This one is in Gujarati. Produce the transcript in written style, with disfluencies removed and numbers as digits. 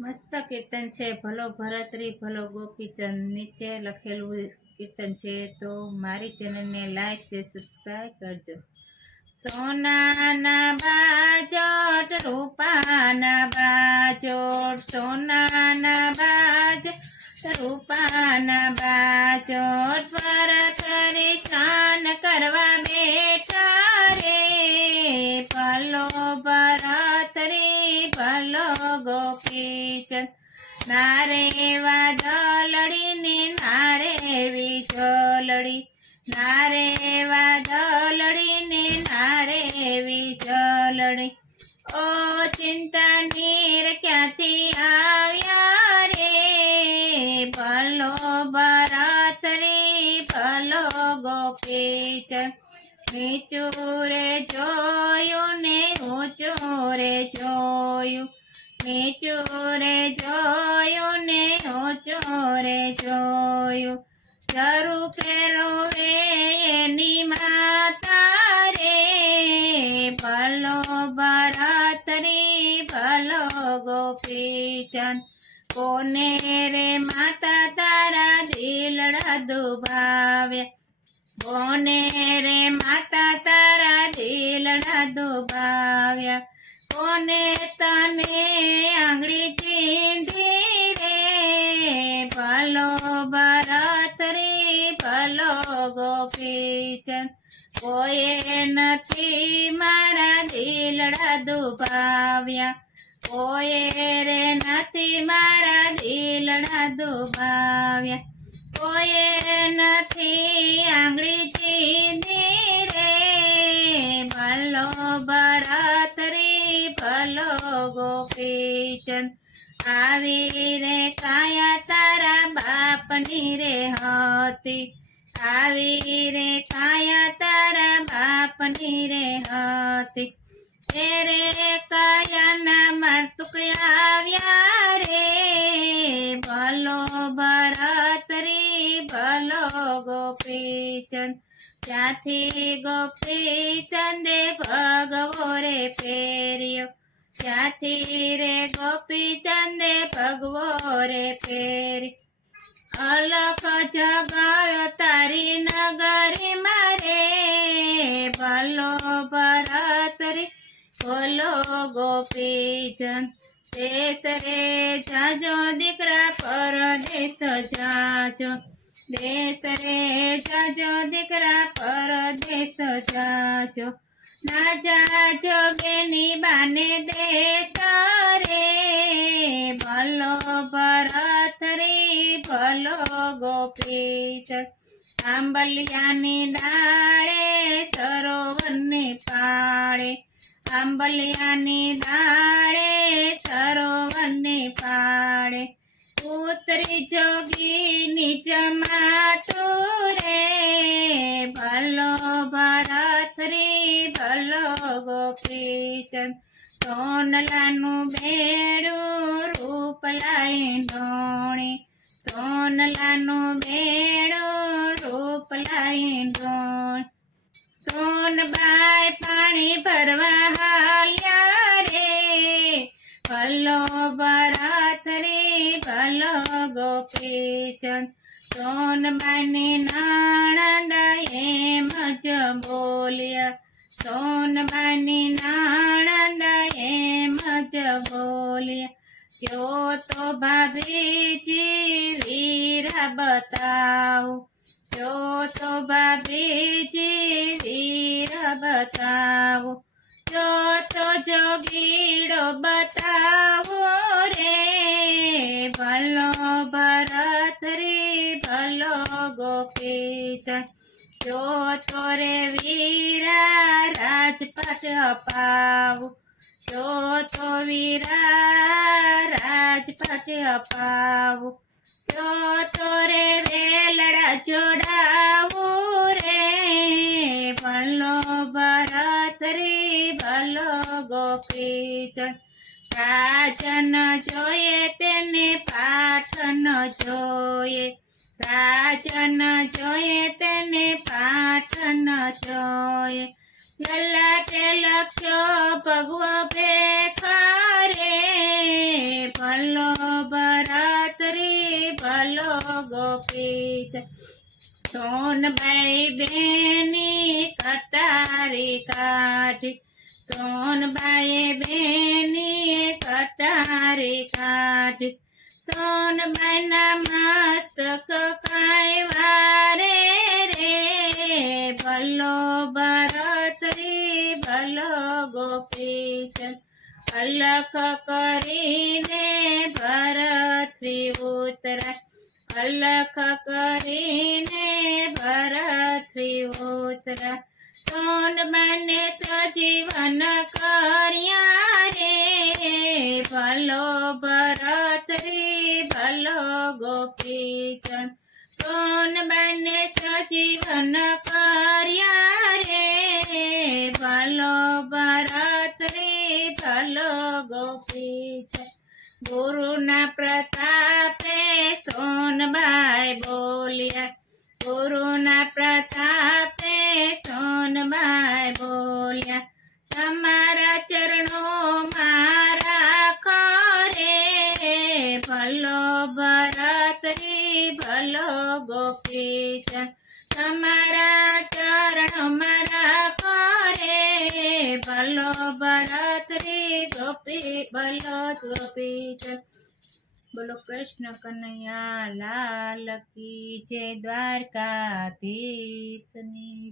મસ્ત કીર્તન છે. ભલો ભરતરી ભલો ગોપીચંદ નીચે લખેલું કીર્તન છે. તો મારી ચેનલને લાઈક છે, સબસ્ક્રાઈબ કરજો. સોનાના બાજોટ રૂપાના બાજોટ, સોનાના બાજોટ રૂપાના બાજોટ, ભરતરી સ્નાન કરવા બેઠા રે. ભલો ભરતરી ભલો ગોપીચંદ, નારે વાદળડી ને નારે વીજળડી, નારે વાદળડી ને નારે વીજળડી. ઓ ચિંતા નીર ક્યાંથી આવ્યા રે. ભલો ભરતરી ભલો ગોપીચંદ, નીચું રે જોયું ને ઊંચું રે જોયું, નીચું રે જોયું ને ઊંચું રે જોયું. સ્વરૂપે રોવે એની માતા રે. ભલો ભરતરી ભલો ગોપીચંદ, કોને રે માતા તારા દિલડા દુભાવ્યા, કોને રે માતા તારા દિલડા દુભાવ્યા. કોને તને આંગળી ચીંધી રે. ભલો ભરતરી ભલો ગોપીચંદ, કોઈએ નથી મારા દિલડા દુભાવ્યા, કોઈએ રે નથી મારા દિલડા દુભાવ્યા. કોઈએ નથી આંગળી ચીંધી રે. ભલો ભરતરી ભલો ગોપીચંદ, આવી રે કાયા તારા બાપની રે હતી, આવી રે કાયા તારા બાપની રે હતી. તેરે કાયાના માતુકડા આવ્યા રે. ભલો ભરતરી ભલો ગોપીચંદ, ત્યાંથી ગોપીચંદે ભગવો રે પહેર્યો, ત્યાંથી રે ગોપીચંદે ભગવો રે પહેર્યો. અલખ જગાયો તારી નગરી મારે. ભલો ભરતરી ભલો ગોપીચંદ, દેશ રે જાજો દીકરા પરદેશ જાજો, દેશ રે જાજો દીકરા પરદેશ જાજો. ના જાજો બેની બાને દેશ રે. ભલો ભરતરી ભલો ગોપીચંદ, આંબલિયાની ડાળે સરોવરની પાળે, આંબલિયાની ડાળે સરોવરની પાળે. ઉતરી જોગીની જમાતું રે. ભલો ભરતરી ભલો ગોપીચંદ, સોનલાનું બેડું રૂપલાઈ ડોણી, સોનલાનું બેડું રૂપલાઈ ડોણી. સોનબાઈ પાણી ભરવા હાલ્યા રે. ભલો ભરતરી ભલો ગોપીચંદ, સોનબાઈની નણંદ એમ જ બોલ્યા, સોનબાઈની નણંદ એમ જ બોલ્યા. કયો તો ભાભીજી વીરા બતાવું, કયો તો ભાભીજી વીરા બતાવું. જો તો જોગીડો બતાવો રે. ભલો ભરતરી ભલો ગોપીચંદ, જો તો રે વીરા રાજપાટ અપાવું, જો તો વીરા રાજપાટ અપાવું. જો તો રે વેલડા જોડાવું રે. ભલો ભરતરી ભલો ગોપીચંદ, રાજન જોઈએ તેને પાઠન જોઈએ, રાજન જોઈએ તેને પાઠન જોઈએ. લલાટે લખ્યો ભગવો ભેખા રે. ભલો ભલો ગોપીચંદ સોનબાઈ બેની કટારી કાઢી સોનબાઈ બેની કટારી કાઢી સોનબાઈના મસ્તક કાંઈ રે ભલો ભરતરી ભલો ગોપીચંદ અલખ કરીને ભરતરી ઉતરા અલખ કરીને ભરતરી ઉતરા સોનબાઈને સજીવન કર્યા રે ભલો ભરતરી ભલો ગોપીચંદ સોનબાઈને સજીવન કર્યા રે ભલો ભરતરી ભલો ગોપીચંદ ગુરુના પ્રતાપે સોનબાઈ બોલ્યા ગુરુના પ્રતાપે સોનબાઈ બોલ્યા તમારા ચરણો મારા ખરે ભલો ભરતરી ભલો ગોપીચંદ તમારા ચરણો મારા ખરે ભલો ભરતરી ભલો ગોપીચંદ બોલો કૃષ્ણ કનૈયા લાલ કી જય દ્વારકાધીશની